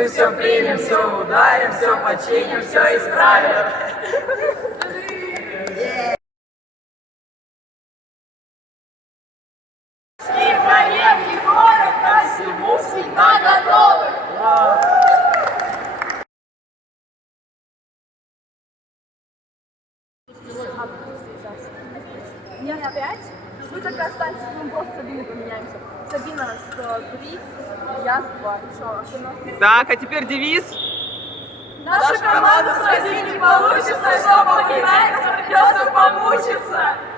Мы все примем, все ударим, все починим, все исправим. И королев, и город ко всему всегда готовы. Не опять? Вы тогда останетесь, мы просто с Сабиной поменяемся. Сабина с 3, я с 2. Все, Так, а теперь девиз. наша команда с 1 не получится, что покидается, придется помучиться.